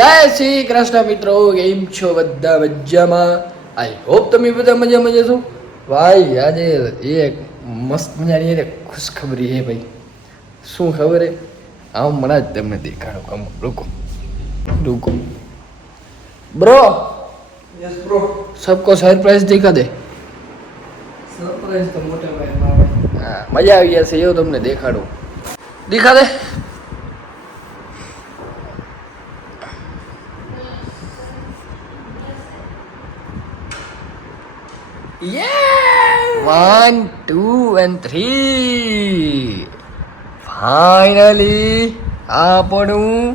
જય શ્રી કૃષ્ણ મિત્રો, કેમ છો બધા મજામાં? આઈ હોપ તમે બધા મજામાં છો. ભાઈ આજે એક મસ્ત મજાની એક ખુશખબરી છે ભાઈ. શું ખબર હે? આમ હમણાં જ તમને દેખાડો. કમ रुको ब्रो. Yes bro. सबको सरप्राइज दिखा दे. सरप्राइज तो मोटे भाई હા, મજા આવી જશે એવું તમને દેખાડું. દિખા દે. Yeah! 1, 2 and 3. ફાઇનલી આપણું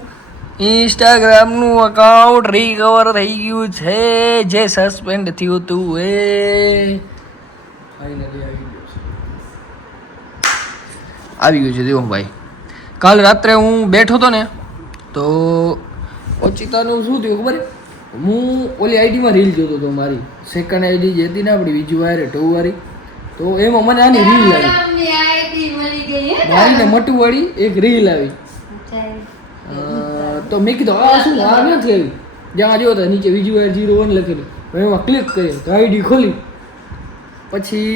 ઇન્સ્ટાગ્રામનું અકાઉન્ટ રિકવર થઈ ગયું છે, જે સસ્પેન્ડ થયું હતું એ फाइनली આવી ગયું છે. દેવો ભાઈ, કાલ રાત્રે હું બેઠો હતો ને તો ઓચિતાનું શું થયું ખબર? હું ઓલી આઈડીમાં રીલ જોતો હતો. મારી સેકન્ડ આઈડી જે હતી ને આપણી બીજું વાયર ટુ વાળી, તો એમાં મને આની રીલ આવી. મારી ને મટુ વાળી એક રીલ આવી. તો મેં કીધું આ શું, આ નથી આવી. જ્યાં જોયો તો નીચે બીજું વાયર 01 લખેલું. એમાં ક્લિક કર્યું તો આઈડી ખોલી. પછી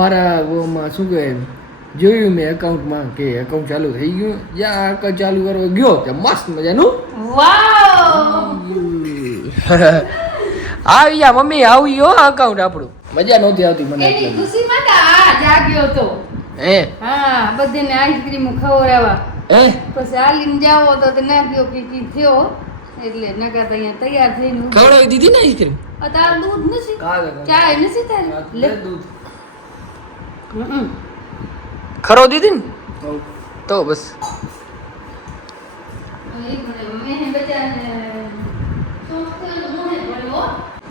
મારા ઓમાં શું કહેવાય, જોયું મેં એકાઉન્ટમાં કે એકાઉન્ટ ચાલુ થઈ ગયું. જ્યાં એકાઉન્ટ ચાલુ કરવા ગયો ત્યાં મસ્ત મજાનું આવી જા મમ્મી, આવી ગયો અકાઉન્ટ આપણું. મજા નહોતી આવતી મને એની ખુશીમાં તો આ જાગ્યો તો. હે હા, બધાને આઈસ્ક્રીમ ખવડાવવા. હે પછી આલીને જાવો તો ના પીઓ કી થયો એટલે નકા તો અહીંયા તૈયાર થઈને ખવડાવી દીધી ને આઈસ્ક્રીમ. તાર દૂધ નથી, કાલે ચાય નથી તારી લે दूध ખરો દીધી ને તો બસ. મેં બચાને સોચતો મોને પડ્યો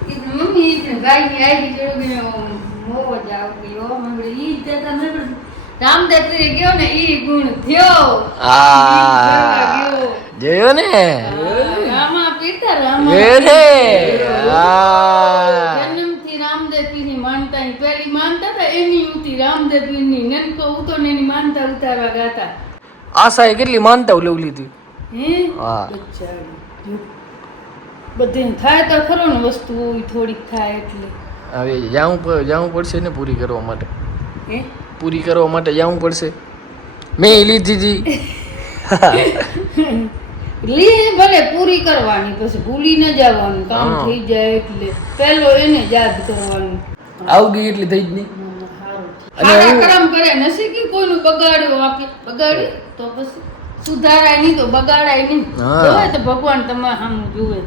કે મમ્મી ગાયની આઈડી જોડે મોવો જાવ ગયો મને ઈ જતા મને રામદેવ તે ગયો ને ઈ ગુણ થયો. જોયો ને રામા પીતા રામા જોયો ને. જન્મથી રામદેવ પીરની માનતા પહેલી માનતા હતા એની ઉતી રામદેવ પીરની નનકો ઉતો ને એની માનતા ઉતારવા ગાતા. આશાએ કેટલી માનતા લઉં લીધી. હે હા. બચારી બધે થાય તો ખરો ને, વસ્તુ હોય થોડીક થાય એટલે હવે જાવું પડશે ને પૂરી કરવા માટે. હે પૂરી કરવા માટે જવું પડશે. મેં લીધી હતી. લી ભલે પૂરી કરવાની, પછી ભૂલી ન જવાનું. કામ હા. થઈ જાય એટલે પેલો એને યાદ કરવાનું. આવું ગઈ એટલે થઈ જ નહીં. અને સારા હું- કરમ કરે નથી કે કોઈનું બગાડ્યું આપે બગાડી તો પછી સુધારાય નહીં તો બગાડાય નહીં. હા. જોવે તો ભગવાન તમારે સામું જુએ.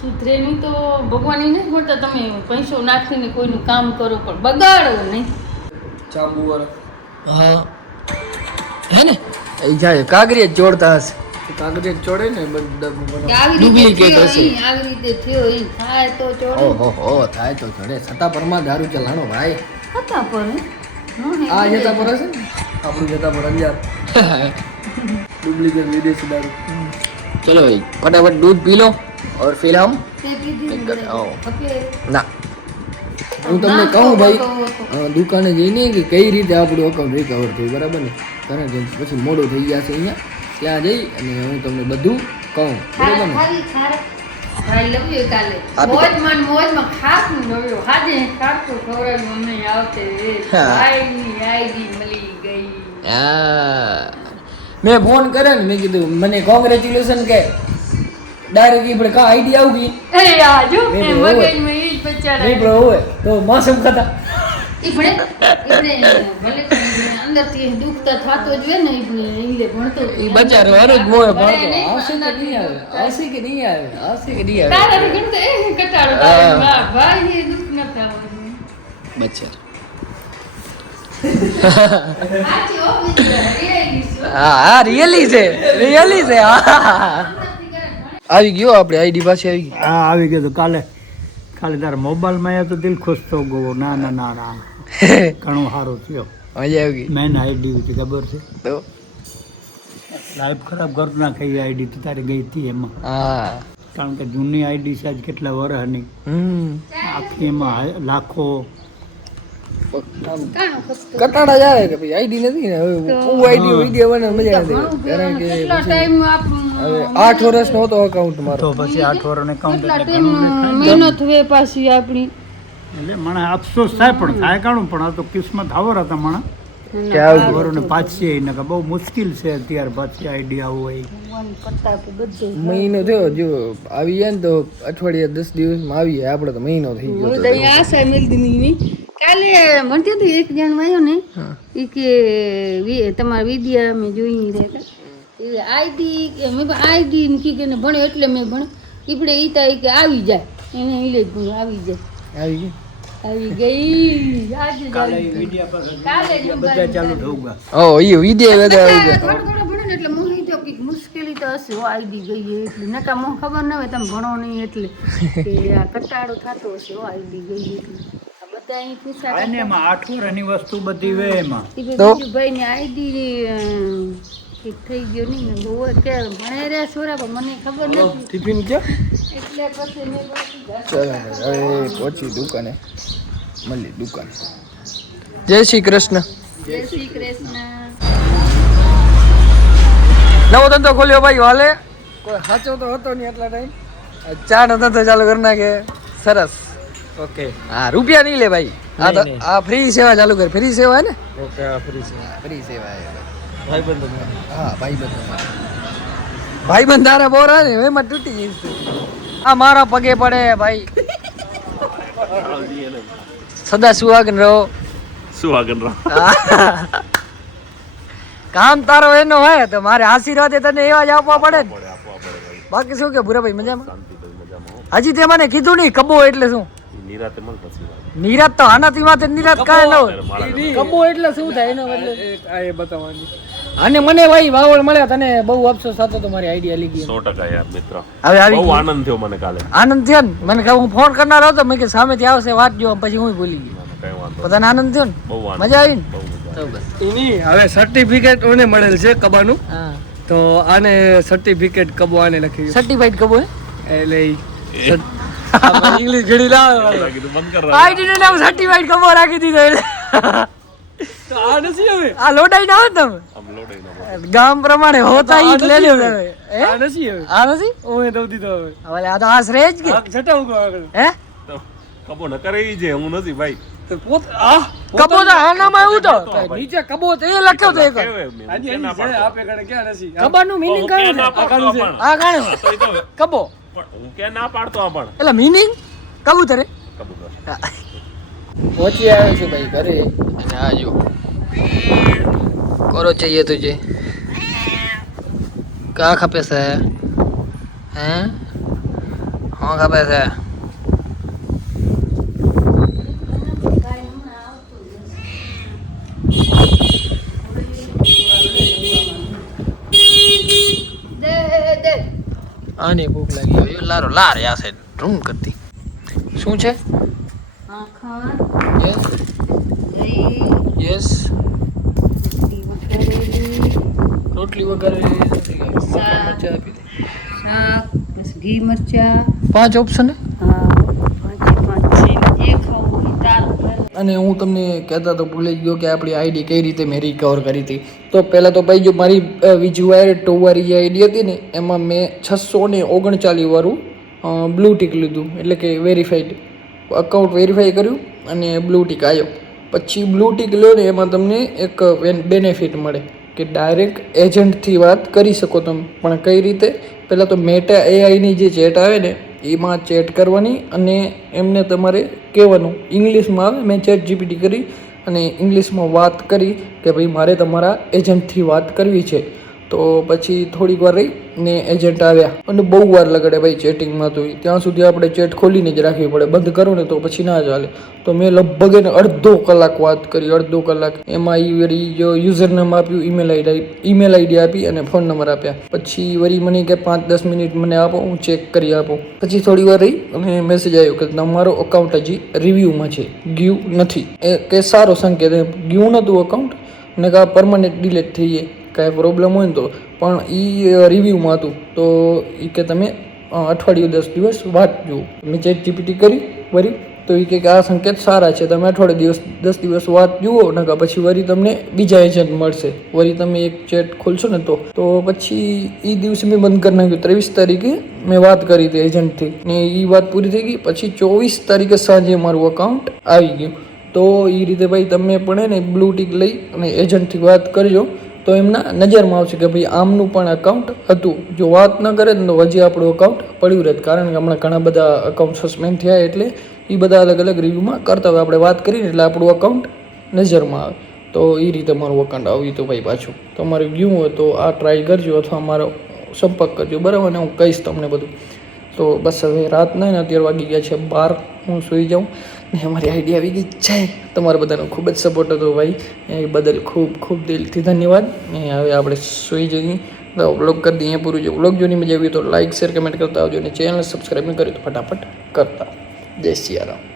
સુધરે નહીં તો ભગવાન ઈ નથી મળતા. તમે પૈસો નાખીને કોઈનું કામ કરો પણ બગાડો નહીં. चाबू वाला હા હે ને એ જાય કાગરી જ જોડતા હશે. कागज चढ़े ने बड़ा કે આવી રીતે Duplicate થયો હશે. ઈ, આવી રીતે થયો ઈ. થાય તો ચોડે ઓહો થાય તો ચડે. છતાં પરમાં દારૂ ચલાણો ભાઈ. હતા પર आ जता पर है આપણું જતા પર અંજાર डुप्लीकेट विदेशी दारू ચલો ભાઈ ફટાફટ દૂધ પી લો और फिर हम તે કીધું ને આવો. ખપે. ના હું તમને કહું ભાઈ, દુકાને જઈને કે કઈ રીતે આપણું અકાઉન્ટ રિકવર થયું, બરાબર ને? કારણ કે પછી મોડું થઈ જશે અહીંયા. ત્યાં જઈ અને હું તમને બધું કહું, બરાબર ને? ભાઈ લવ યુ કાલે આપી દો. મોજમાં ખાસ નું નવ્યો હાજે ખાટું ખવડાવ્યું અમને આવતે હા. ભાઈની આઈડી મળી ગઈ. હા મેં ફોન કર્યો ને, મેં કીધું મને કોંગ્રેચ્યુલેશન કે ડાયરેક્ટ ઈ પડે કા આઈડી આવી ગઈ. અરે આ જો મેં એ કીધું, ઓય. મગજમાં ઈ જ બચારા નહીં પણ હોય તો માસમ ખાતા. ઈ ભણે ભલે અંદરથી દુઃખ તો થાતો જ હોય ને. ઈ ઇંગ્લિશ ભણતો જ ઈ બચારો હર જ મોએ ભણે ભણતો. નહીં, આવશે કે નહીં આવે, આવશે કે નહીં આવે, આવશે કે નહીં આવે. તારાથી ગણતો એ કટાળો હા. તારે ના ભાઈ એ દુઃખ ન થવાનું. બચારો. સાચી હો બીજી રિયલી છો. હા રિયલી છે, રિયલી છે. હા આવી ગયો આપણે આઈડી પાસે આવી ગઈ. હા આવી ગયો તો કાલે તારા મોબાઈલમાં આવ્યા તો દિલ ખુશ થઈ ગયો. ના ના ના ના ઘણું સારું થયો. મજા આવી ગઈ મેન આઈડી હતી ખબર છે, તો. લાઈફ ખરાબ કરતું ના કઈ આઈડી તો તારી ગઈ હતી એમાં. હા કારણ કે જૂની આઈડી છે આજ કેટલા વર્ષની, આખી એમાં લાખો આમ કાણું ખપતું. કટાડા જ આવે કે ભાઈ આઈડી નથી ને હવે હું આઈડી વિડીયો બનાવવાની મજા નથી ઘણું કારણ કે કેટલો ટાઈમ આપણું હવે 8 વર્ષનો હતો અકાઉન્ટ મારો તો પછી 8 વર્ષને કાઉન્ટ કેટલા એટલે ટાઈમ મહેનત હોય પાછી આપણી. એટલે મને અફસોસ થાય પણ થાય કાણું પણ આ તો કિસ્મત આવર હતા મને કે આવજો વરોને પાછી ને કે બહુ મુશ્કેલ છે અત્યારે પાછી આઈડિયા આવું હોય ભગવાન કરતા તો બધે મહિનો થયો જો આવી જાય ને તો અઠવાડિયા 10 દિવસમાં આવી જાય આપણે તો મહિનો થઈ ગયો હું તો અહીંયા આશા મેલદીની કાલે ભણતી હતી એક જણ આવ્યો ને એ કે તમારા વિદ્યા મેં જોઈ રહ્યા એ આઈડી કે મેં આઈડી ને કે ભણ્યો એટલે મેં ભણ્યો ઈપડે ઈ તા કે આવી જાય એને ઈ જ ભણ્યો આવી જાય આવી ગઈ આવી ગઈ આજે જ કાલે આવી ગઈ. વિડિયા પાસે કાલે જ બધા ચાલુ થવું ઓ ઈ વિડિયો બધા આવી ગયા થોડું થોડું ભણે ને એટલે મને તો કંઈક મુશ્કેલી તો હશે હો આઈડી ગઈ એટલે નકા મને ખબર ન હોય તમે ભણો નહીં એટલે કે આ કટાડો થતો હશે હો આઈડી ગઈ એટલે આ બધા અહીં પૂછા અને એમાં 8 વર્ષની વસ્તુ બધી વે એમાં તો? ભાઈ ની આઈડી ઠીક થઈ ગયો નહીં ને બહુ કે ભણે રહ્યા છોરા પણ મને ખબર નથી ટિફિન ક્યાં એટલે પછી મેં પાછી ચાલો હવે પહોંચી દુકાને મળી દુકાન જય શ્રી કૃષ્ણ જય શ્રી કૃષ્ણ. નવો ધંધો ખોલ્યો ભાઈ હાલે કોઈ સાચો તો હતો નહીં એટલા ટાઈમ ચા નો ધંધો ચાલુ કરી નાખે સરસ ઓકે હા રૂપિયા નહીં લે ભાઈ આ તો આ ફ્રી સેવા ચાલુ કરી ફ્રી સેવા હે ને ઓકે ફ્રી છે ફ્રી સેવા હે ભાઈ બંધ હા ભાઈબંધ તારા બોરા ને એમાં તૂટી જઈશ આ મારા પગે પડે ભાઈ સદા સુહાગન રહો કામ તારો એનો હોય તો મારે આશીર્વાદ તને એવા જ આપવા પડે ને બાકી શું કે ભૂરાભાઈ મજામાં હજી તે મને કીધું નહીં કબો એટલે શું નિરાત તો આનાથી માથે નિરાત કાંઈ ન હોય કબો એટલે શું થાય એનો બદલે એ બતાવવાની અને મને ભાઈ વાવળ મળ્યા તને બહુ અફસોસ થતો તો મારી આઈડિયા લીધી 100% યાર મિત્ર હવે આવી બહુ ગઈ. આનંદ થયો મને કાલે આનંદ થયો ને મને કહે હું ફોન કરનાર હતો મેં કે સામેથી આવશે વાત જો પછી હું ભૂલી ગયો કઈ વાંધો બધાને આનંદ થયો ને બહુ આનંદ મજા આવી ને બહુ મજા તો બસ એની હવે સર્ટિફિકેટ ઓને મળેલ છે કબાનું હા તો આને સર્ટિફિકેટ કબો આને લખી સર્ટિફાઈડ કબો એટલે ઇંગ્લિશ ઘડી લાવે કીધું બંધ કર આઈડી નું નામ સર્ટિફાઈડ કબો રાખી દીધો એટલે તો આ નથી હવે આ લોડાઈ ના હોય તમે આમ લોડે ન ગામ પ્રમાણે હોતા ઈ જ લઈ લ્યો તમે હે આ નથી હવે આ નથી ઓએ દઉં દીધો હવે હવે આ તો આ શ્રેજ કે આ જટા ઉગો આગળ હે તો કબો ન કરે ઈ છે હું નથી ભાઈ તો પોત આ કબો તો આનામાં એવું તો નીચે કબો તો એ લખ્યો તો એક કેવે મેં આજે કે ના છે પાડતો આપે કણે ક્યાં નથી કબાનું મીનિંગ હું કયું કે ના છે પાડતો પણ. આ કાણે તો ઈ તો કબો પણ હું કે ના પાડતો આ પણ એટલે મીનિંગ કબૂતરે કબૂતર પહોંચી આવ્યો છું ભાઈ ઘરે અને આ જો કરો चाहिए तुझे क्या खपे से हैं हाँ खपे से દે દે આની ભૂખ લાગી હોય લારો લાર યા સાઈડ ડ્રૂમ કરતી શું છે આખા યસ દહીં યસ રોટલી રોટલી વઘારેલી વગર શાક. મરચા આપી દે શાક બસ ઘી મરચા 5 ઓપ્શન હે હા પાંચે પાંચ છે જે ખાવું હોય તારું ઘર. અને હું તમને કહેતા તો ભૂલી જ ગયો કે આપણી આઈડી કઈ રીતે મેં રિકવર કરી હતી તો પહેલાં તો ભાઈ જો મારી વિજુવાયર ટોવારી જે આઈડી હતી ને એમાં મેં 639 વાળું બ્લુ ટીક લીધું એટલે કે વેરીફાઈડ અકાઉન્ટ વેરીફાઈ કર્યું અને બ્લુ ટીક આવ્યો પછી બ્લુ ટીક લો ને એમાં તમને એક બેનિફિટ મળે કે ડાયરેક્ટ એજન્ટથી વાત કરી શકો તમે પણ કઈ રીતે પહેલાં તો મેટા એઆઈની જે ચેટ આવે ને એમાં ચેટ કરવાની અને એમને તમારે કહેવાનું ઇંગ્લિશમાં આવે મેં ચેટ જીપીટી કરી અને ઇંગ્લિશમાં વાત કરી કે ભાઈ મારે તમારા એજન્ટથી વાત કરવી છે તો પછી થોડીક વાર રહી ને એજન્ટ આવ્યા અને બહુ વાર લગાડે ભાઈ ચેટિંગમાં તો ત્યાં સુધી આપણે ચેટ ખોલીને જ રાખવી પડે બંધ કરો ને તો પછી ના ચાલે તો મેં લગભગ એને અડધો કલાક વાત કરી અડધો કલાક એમાં એ વળી જો યુઝરનેમ આપ્યું ઈમેલ આઈડી આપી અને ફોન નંબર આપ્યા પછી વળી મને કે 5-10 મિનિટ મને આપો હું ચેક કરી આપું પછી થોડી વાર રહી અને મેસેજ આવ્યો કે તમારો અકાઉન્ટ હજી રિવ્યૂમાં છે ગયું નથી એ કે સારો સંકેત એમ ગયું નહોતું અકાઉન્ટ અને કાં પરમનન્ટ ડિલીટ થઈ જાય કાંઈ પ્રોબ્લેમ હોય ને તો પણ એ રિવ્યૂમાં હતું તો એ કે તમે અઠવાડિયું 10 દિવસ વાત જુઓ મેં ચેટ જીપીટી કરી વળી તો એ કે આ સંકેત સારા છે, તમે અઠવાડિયે 10 દિવસ વાત જુઓ ને કે પછી વળી તમને બીજા એજન્ટ મળશે. વળી તમે એક ચેટ ખોલશો ને તો પછી એ દિવસે મેં બંધ કરી નાખ્યું. 23 તારીખે મેં વાત કરી હતી એજન્ટથી ને એ વાત પૂરી થઈ ગઈ. પછી 24 તારીખે સાંજે મારું અકાઉન્ટ આવી ગયું. તો એ રીતે ભાઈ તમે પણ ને બ્લુ ટિક લઈ અને એજન્ટથી વાત કરજો તો એમના નજરમાં આવશે કે ભાઈ આમનું પણ અકાઉન્ટ હતું. જો વાત ન કરે ને તો હજી આપણું અકાઉન્ટ પડ્યું રહે, કારણ કે હમણાં ઘણા બધા અકાઉન્ટ સસ્પેન્ડ થયા એટલે એ બધા અલગ અલગ રિવ્યૂમાં કરતા હોય. આપણે વાત કરીને એટલે આપણું અકાઉન્ટ નજરમાં આવે. તો એ રીતે મારું અકાઉન્ટ આવ્યું હતું ભાઈ પાછું. તમારે ગયું હોય તો આ ટ્રાય કરજો અથવા મારો સંપર્ક કરજો, બરાબર ને? હું કહીશ તમને બધું. તો બસ હવે રાત નહીં ને અત્યારે વાગી ગયા છે 12, હું સૂઈ જાઉં ને અમારી આઈડિયા આવી ગઈ છે. તમારા બધાનો ખૂબ જ સપોર્ટ હતો ભાઈ, એ બદલ ખૂબ ખૂબ દિલથી ધન્યવાદ. ને હવે આપણે સૂઈ જઈએ, વ્લોગ કરી દઈએ પૂરું. જો વ્લોગ જોઈને મજા આવી તો લાઇક શેર કમેન્ટ કરતા આવજો, અને ચેનલ સબસ્ક્રાઈબ ન કરી તો ફટાફટ કરતા. જય સિયારામ.